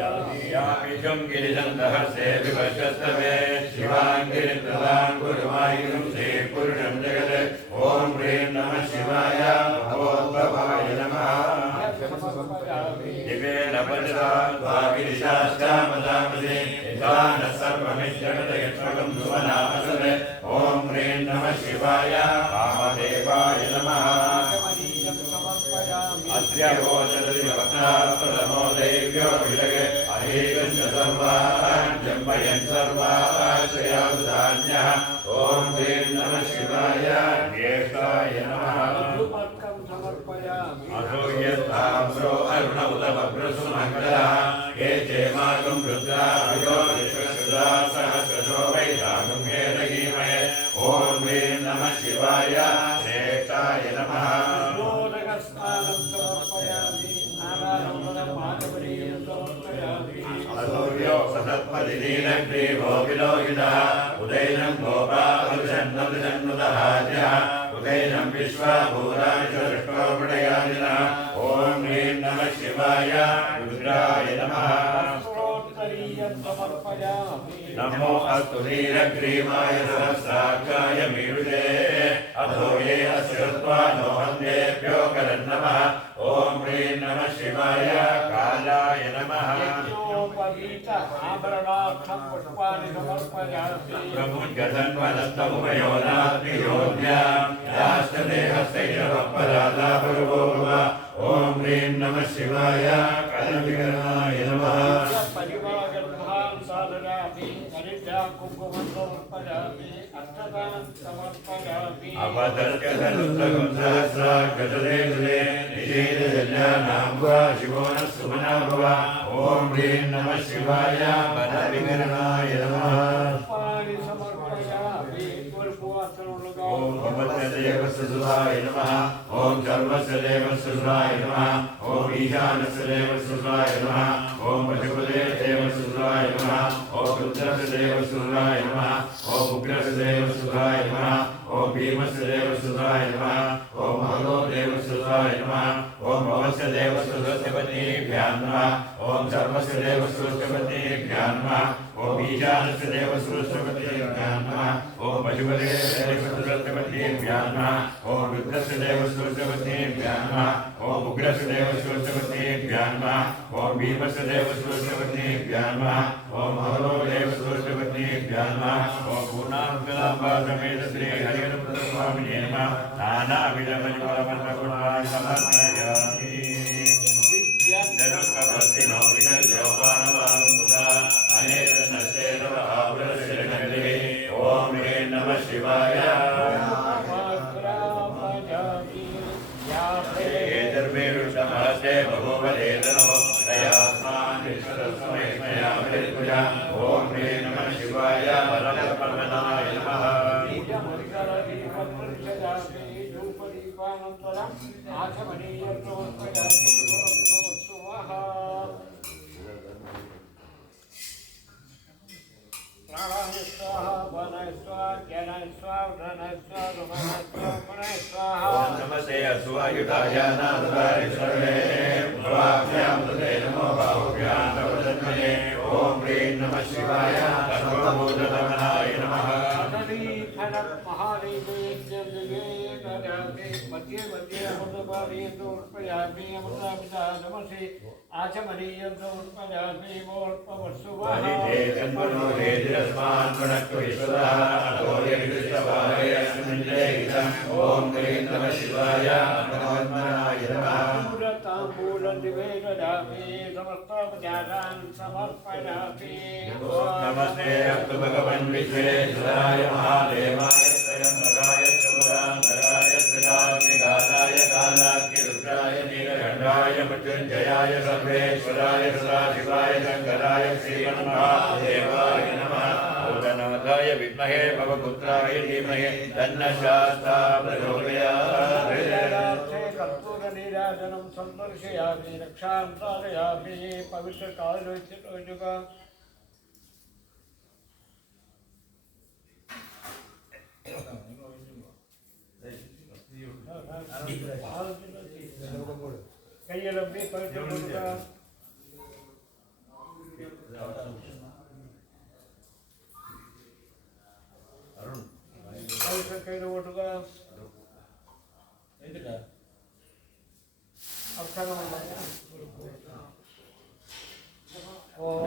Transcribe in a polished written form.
यापिशं गिरिजन्तहस्ते विपश्यस्तवे शिवाङ्गिरिप्रदां गुरुवायुं श्रीपुरुषं जगत् ॐ ह्रीं नमः शिवाय भगवद्भवाय नमः दिवेन पतिता द्वागिरिशास्तामदामसे यथानः सर्वमिश्रगतयत्मकं सुमनामसरे ॐ ह्रीं नमः शिवाय वामदेवाय नमः अद्य वोचदरिवक्तात्मनमो देव्यो विलगे अहेकं च सर्वान् जम्बयन् सर्वाश्रयासुधान्यः ॐ ह्रीं नमः शिवाय ज्येष्ठाय नमः अथो यत्ताम्रो अरुण उत वक्रसुमङ्गलः ये चेमाकं रुद्रायो विश्वसुधा सहस्रशो वैदागं हेदगीमहे ॐ ह्रीं नमः शिवाय ज्येष्ठाय नमः अधोर्यो सतत्पदिनीलग्रीवो विलोहितः उदैनं गोपालुषन्नुदहार्यः उदैनं विश्वाभूतानिषदृष्टोपटयादिनः ॐ ह्रीं नमः शिवाय रुद्राय नमः नमो अस्तु नीलग्रीवाय सहस्राक्षाय मीडुषे अधो ये अश्रुत्वा नो हन्तेभ्यो करन्नमः ॐ ह्रीं नमः शिवाय कालाय नमः ॐ ह्रीं नमः शिवाय कलविकरणाय नमः अवतर्कधनुस्तगं सहस्रागजले निषेधजन्यानां वा शिवो नः सुमना भव ॐ ह्रीं नमः शिवाय कलविकरणाय नमः ॐ भवस्य देवस्य सुधाय नमः ॐ सर्वस्य देवस्य सुधाय नमः ॐ ईशानस्य देवस्य सुधाय नमः ॐ पशुपते देवस्य सुधाय नमः ॐ रुद्रस्य देवस्य सुधाय नमः ॐ उग्रस्य देवस्य सुधाय नमः ॐ भीमस्य देवस्य सुधाय नमः ॐ महदो देवस्य सुधाय नमः ॐ भवस्य देवस्य सुरस्यपतिभ्यां नमः ॐ सर्वस्य देवस्य सुरस्यपतिभ्यां नमः ॐ ईशानस्य देवस्य सुरस्यपतिभ्यां नमः ॐ पशुपते देवस्य सुरस्यपतिभ्यां नमः ॐ रुद्रस्य देवस्य सुरस्यपतिभ्यां नमः ॐ उग्रस्य देवस्य सुरस्यपतिभ्यां नमः ॐ भीमस्य देवस्य सुरस्यपतिभ्यां नमः ॐ महदो देवस्य सुरस्यपतिभ्यां नमः ॐ पूर्णानुकलाम्बा समेत श्री हरिहरपुत्रस्वामिने नमः नानाविधमणिमलमन्त्रपुष्पाणि समर्पयामि जनुष्कभक्तिनो विकल्योपानवानुमुदा अनेकनश्चेतव आवृतशिरनगरे ॐ ह्रीं नमः शिवाय एतर्मेरुष्टमहस्ते बभूवदेतनो दयास्मान् विश्वतस्मैस्मयामृत्युजा ॐ ह्रीं नमः शिवाय वरदपर्वताय नमः नमस्ते अस्वायुधाय नारदारेश्वरे भवाभ्यां तदे नमो बाहुभ्यां तव जन्मने ॐ ह्रीं नमः शिवाय सर्वभूतदमनाय नमः मध्ये मध्ये अमृतपादीयन्तोर्पयामि अमृतामितादमसि आचमनीयन्तोर्पयामि मोर्पवत्सुवः जन्मनो हेतिरस्मान् पुनक्तु ईश्वरः अतो यदृष्टवाय अस्मिन् जयितम् ॐ ह्रीं नमः शिवाय भगवन्मनाय नमः ताम्बूलनिवेदयामि समस्तोपचारान् समर्पयामि नमस्ते अस्तु भगवन् विश्वेश्वराय महादेवाय त्रयम्बकाय त्रिपुरान्तकाय त्रिकाग्निकालाय कालाग्निरुद्राय नीलकण्ठाय मृत्युञ्जयाय सर्वेश्वराय सदाशिवाय शङ्कराय श्रीमन्महादेवाय नमः भूतनाथाय विद्महे भवपुत्राय धीमहि तन्नः शास्ता प्रचोदयात् कर्पूरनीराजनं संदर्शयामि रक्षां साधयामि पवित्रकालोचितोजुगा ಕೈಯಲ್ಲಿ ಪವಿತ್ರ കയ്യിൽ കൂട്ടുക. അക്ഷരമുള്ള ഓം